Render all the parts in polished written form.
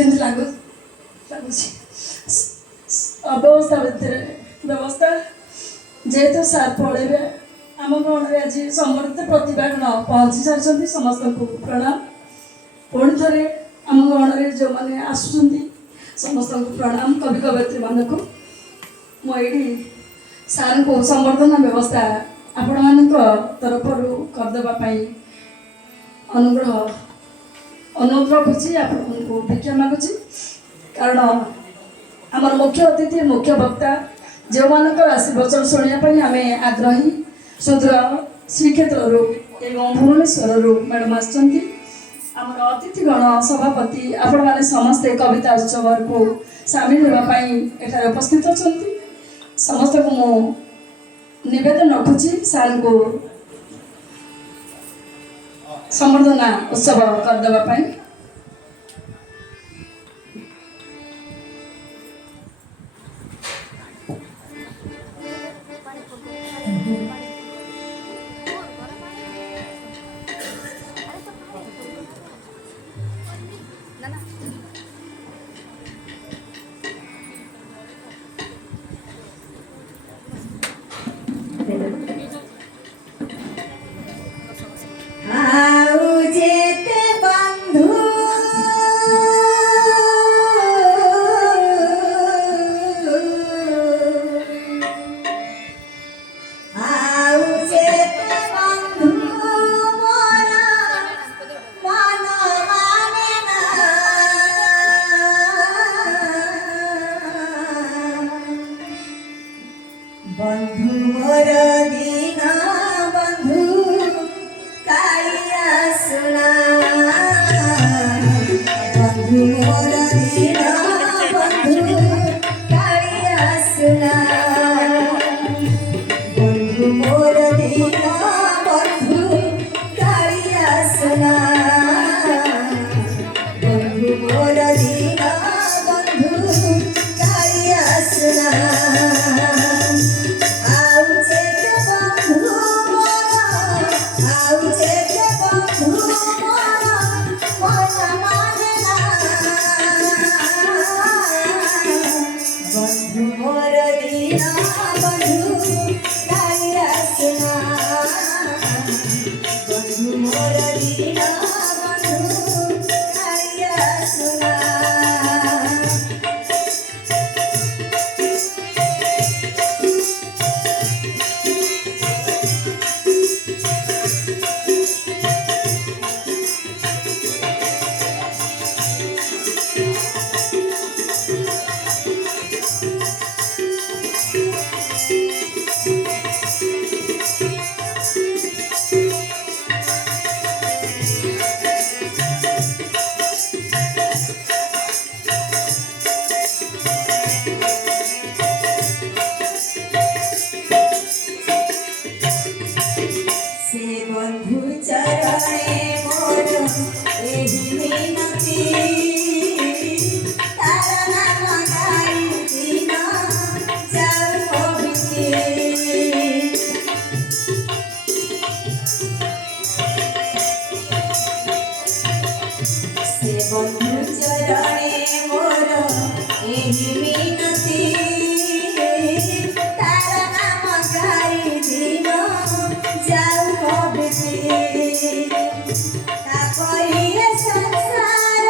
କେମିତି ଲାଗୁଛି ଅବ୍ୟବସ୍ଥା ଭିତରେ ବ୍ୟବସ୍ଥା ଯେହେତୁ ସାର୍ ପଳେଇବେ ଆମ ଗଣରେ ଆଜି ସମ୍ବର୍ଦ୍ଧିତ ପ୍ରତିଭାଗଣ ପହଞ୍ଚି ସାରିଛନ୍ତି ସମସ୍ତଙ୍କୁ ପ୍ରଣାମ। ପୁଣି ଥରେ ଆମ ଗଣରେ ଯେଉଁମାନେ ଆସୁଛନ୍ତି ସମସ୍ତଙ୍କୁ ପ୍ରଣାମ। କବି କବୟିତ୍ରୀମାନଙ୍କୁ ମୁଁ ଏଇଠି ସାର୍ଙ୍କୁ ସମ୍ବର୍ଦ୍ଧନା ବ୍ୟବସ୍ଥା ଆପଣମାନଙ୍କ ତରଫରୁ କରିଦେବା ପାଇଁ ଅନୁରୋଧ ରଖୁଛି, ଆପଣଙ୍କୁ ଭିକ୍ଷା ମାଗୁଛି। କାରଣ ଆମର ମୁଖ୍ୟ ଅତିଥି ମୁଖ୍ୟ ବକ୍ତା ଯେଉଁମାନଙ୍କର ଆଶୀର୍ବାଚନ ଶୁଣିବା ପାଇଁ ଆମେ ଆଗ୍ରହୀ ସୁଦୂର ଶ୍ରୀକ୍ଷେତ୍ରରୁ ଏବଂ ଭୁବନେଶ୍ୱରରୁ ମ୍ୟାଡ଼ାମ୍ ଆସିଛନ୍ତି। ଆମର ଅତିଥିଗଣ ସଭାପତି ଆପଣମାନେ ସମସ୍ତେ କବିତା ଉତ୍ସବକୁ ସାମିଲ ହେବା ପାଇଁ ଏଠାରେ ଉପସ୍ଥିତ ଅଛନ୍ତି। ସମସ୍ତଙ୍କୁ ମୁଁ ନିବେଦନ ରଖୁଛି ସାର୍ଙ୍କୁ ସମ୍ବର୍ଦ୍ଧନା ଉତ୍ସବ କରିଦେବା ପାଇଁ। बंधु मोर दीना बंधु कालिया सुना बंधु मोर दीना बंधु कालिया सुना बंधु मोर दीना बंधु कालिया सुना बंधु मोर दीना बंधु कालिया सुना बंधु मोर दीना बंधु कालिया सुना बंधु मोर दीना बंधु कालिया सुना बंधु चरणे मोर एही मिनती तारा नाम गाई दिन जाऊ पवित्री से बंधु चरणे मोर एही मिनती तारा नाम गाई दिन जाऊ तापरिए संसार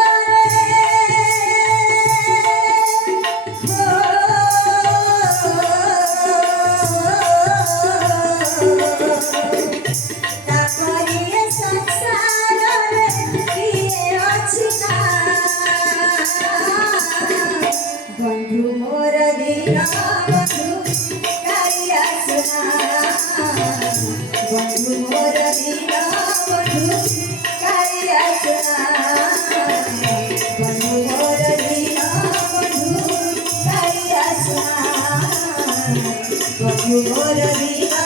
तापरिए संसार किए अछि बंधु मोर दीना बंधु कालिया सुना बंधु मोर दीना बंधु कालिया सुना बंधु मोर दीना बंधु कालिया सुना बंधु मोर दीना